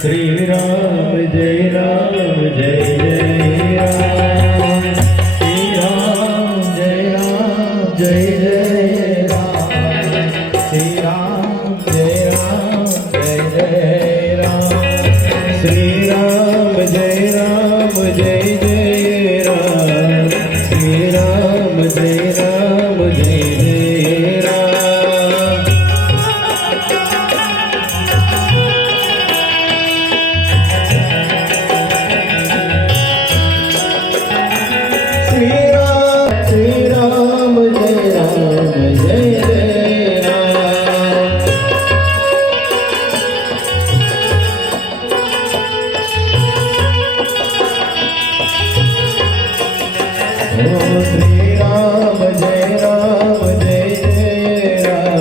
શ્રી રામ જય રામ જય જય રામ, શ્રી રામ જય રામ જય જય રામ, શ્રી રામ જય રામ જય જય રામ, શ્રી રામ જય રામ જય જય રામ, શ્રી રામ જય રામ જય જય રામ. શ્રી રામ જય રામ જય જય રામ. ઓ શ્રી રામ જય રામ જય જય રામ.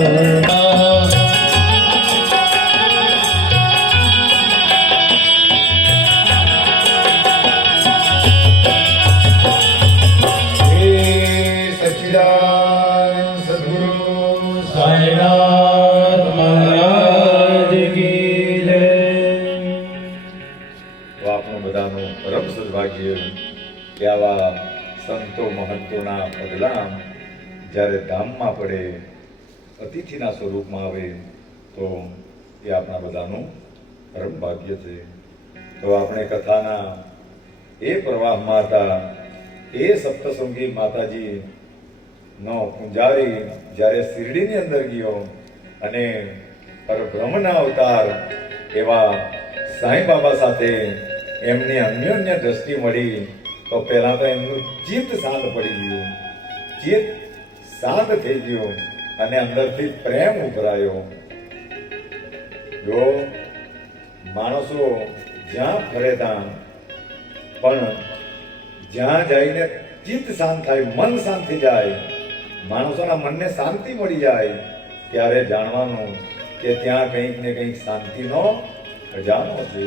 સદગુરુ સાઈનાથ મહારાજ કી જય. તો આપણું બધાનું પરમ સદભાગ્ય કે આવા સંતો મહંતોના પગલાં જ્યારે ધામમાં પડે, અતિથિના સ્વરૂપમાં આવે, તો એ આપણા બધાનું પરમ ભાગ્ય છે. તો આપણે કથાના એ પ્રવાહમાં હતા. એ સપ્તશૃંગી માતાજી નો પૂંજારી જ્યારે શિરડીની અંદર ગયો અને પરબ્રહ્મના અવતાર એવા સાંઈ બાબા સાથે એમની અન્યોન્ય દ્રષ્ટિ મળી, તો પહેલા તો એમનું ચિત્ત શાંત પડી ગયું, ચિત્ત શાંત થઈ ગયું અને અંદરથી પ્રેમ ઉભરાયો. જો માણસો જ્યાં ફરે ત્યાં પણ જ્યાં જઈને ચિત્ત શાંત થાય, મન શાંત થઈ જાય, માણસોના મનને શાંતિ મળી જાય, ત્યારે જાણવાનું કે ત્યાં કંઈક ને કંઈક શાંતિનો ખજાનો છે.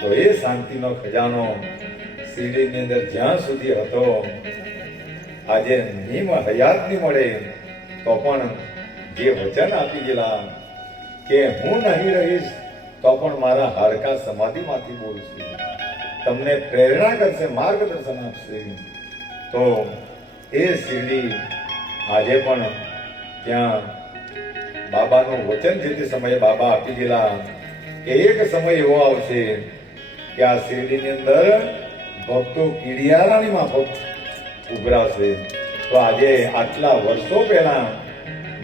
તો એ શાંતિનો ખજાનો શિરડીની અંદર જ્યાં સુધી હતો, આજે નિમ હયાત ની મળે તો પણ જે વચન આપી ગયેલા કે હું નહીં રહીશ તો પણ મારા હાડકા સમાધિમાંથી બોલશે, તમને પ્રેરણા કરશે, માર્ગદર્શન આપશે. તો એ શિરડી આજે પણ ત્યાં બાબાનું વચન જે તે સમયે બાબા આપી ગયેલા કે એક સમય એવો આવશે કે આ શિરડીની અંદર ભક્તો કીડિયારાની માફક ઉભરાશે. તો આજે આટલા વર્ષો પહેલા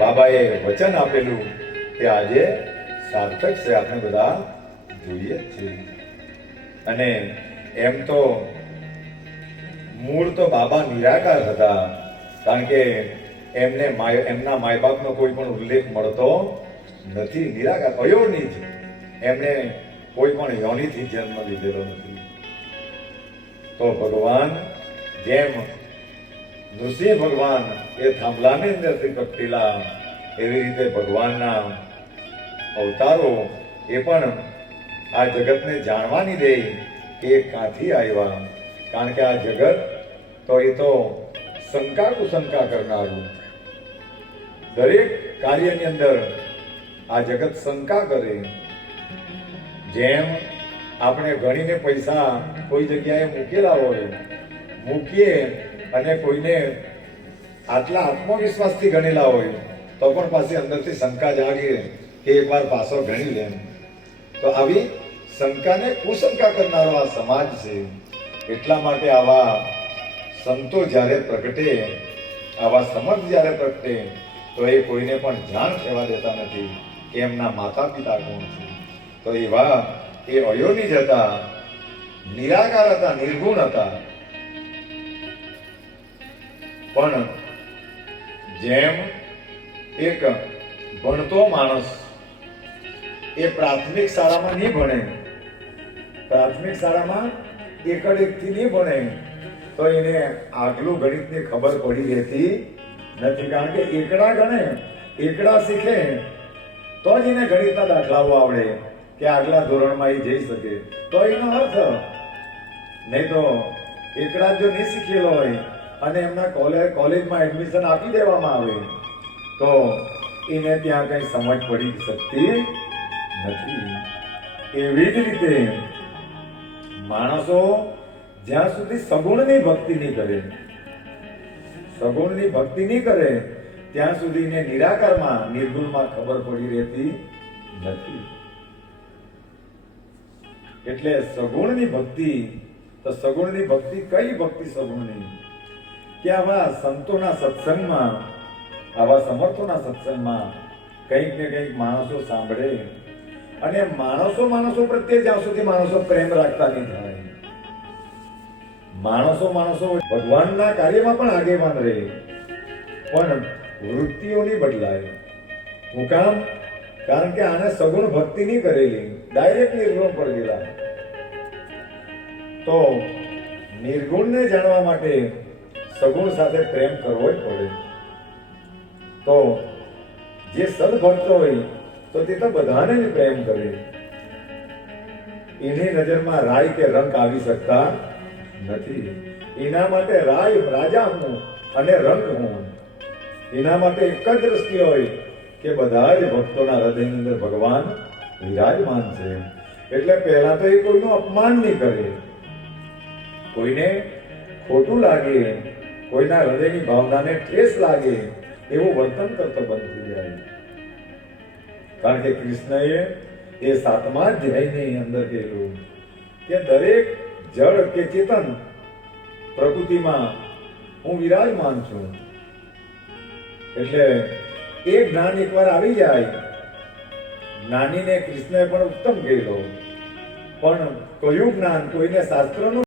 બાબાએ વચન આપેલું કે આજે સાર્થક છે, આપણે બધા જોઈએ જ છે. અને એમ તો મૂળ તો બાબા નિરાકાર હતા, કારણ કે એમને એમના માય બાપનો કોઈ પણ ઉલ્લેખ મળતો નથી. નિરાકાર અયોની જ, એમને કોઈ પણ યોનિથી જન્મ લીધેલો નથી. તો ભગવાન જેમ નૃસિંહ ભગવાન એ થાંભલાની અંદરથી પ્રગટેલા, એવી રીતે ભગવાનના અવતારો એ પણ આ જગતને જાણવાની દે કે એ ક્યાંથી આવ્યા. કારણ કે આ જગત તો એ તો શંકા કુશંકા કરનારું, દરેક કાર્યની અંદર આ જગત શંકા કરે. જેમ આપણે ગણીને પૈસા કોઈ જગ્યાએ મૂકેલા હોય, મૂકીએ અને કોઈને આટલા આત્મવિશ્વાસથી ગણેલા હોય તો પણ પાછી અંદરથી શંકા જાગે કે એકવાર પાછો ગણી લે. તો આવી શંકાને કુશંકા કરનારો આ સમાજ છે. એટલા માટે આવા સંતો જ્યારે પ્રગટે, આવા સમર્થ જ્યારે પ્રગટે, તો એ કોઈને પણ જાણ થવા દેતા નથી કે એમના માતા પિતા કોણ છે. તો એવા એ અયોની જ હતા, નિરાકાર હતા, નિર્ગુણ હતા. પણ જેમ એક ભણતો માણસ એ પ્રાથમિક શાળામાં નહીં ભણે, પ્રાથમિક શાળામાં એકડેકથી નહીં ભણે, તો એને આગલું ગણિતની ખબર પડી રહેતી નથી. કારણ કે એકડા ગણે, એકડા શીખે તો જ એને ગણિતના દાખલાઓ આવડે કે આગલા ધોરણમાં એ જઈ શકે, તો એનો અર્થ. નહીં તો એકડા જો નહીં શીખેલો હોય અને એમના કોલેજમાં એડમિશન આપી દેવામાં આવે તો એને ત્યાં કઈ સમજ પડી શકતી નથી. એવી જ રીતે માણસો જ્યાં સુધી સગુણની ભક્તિ નહીં કરે, સગુણની ભક્તિ નહીં કરે ત્યાં સુધી એને નિરાકારમાં નિર્ગુણમાં ખબર પડી રહેતી નથી. એટલે સગુણની ભક્તિ, તો સગુણની ભક્તિ કઈ ભક્તિ સગુણની? કે આવા સંતોના સત્સંગમાં, આવા સમર્થોના સત્સંગમાં કંઈક ને કંઈક માણસો સાંભળે અને માણસો પ્રત્યે જ્યાં સુધી માણસો પ્રેમ રાખતા નહીં થાય, માણસો ભગવાનના કાર્યમાં પણ આગેવાન રહે, પણ વૃત્તિઓ નહીં બદલાય. હું કામ? કારણ કે આને સગુણ ભક્તિ નહીં કરેલી, ડાયરેક્ટ નિર્ગુણ પર ગયેલા. તો નિર્ગુણને જાણવા માટે સગુણ સાથે પ્રેમ કરવો જ પડે. તો જે સદભક્ત હોય તો તે તો બધાને જ પ્રેમ કરે. એની નજરમાં રાય કે રંક આવી શકતા નથી. એના માટે રાય રાજા હું અને રંક હું. એના માટે એક જ દ્રષ્ટિ હોય કે બધા જ ભક્તોના હૃદયની અંદર ભગવાન વિરાજમાન છે. એટલે પહેલા તો એ કોઈનું અપમાન નહીં કરે, કોઈને ખોટું લાગે, કોઈના હૃદયની ભાવનાને ઠેસ લાગે એવું વર્તન કરતો બંધ થઈ જાય. કારણ કે કૃષ્ણએ એ 7મા અધ્યાયની અંદર કહેલું કે દરેક જળ કે ચેતન પ્રકૃતિમાં હું વિરાજમાન છું. એટલે એ જ્ઞાન એકવાર આવી જાય, જ્ઞાનીને કૃષ્ણએ પણ ઉત્તમ કહેલો, પણ કયું જ્ઞાન? કોઈને શાસ્ત્રનું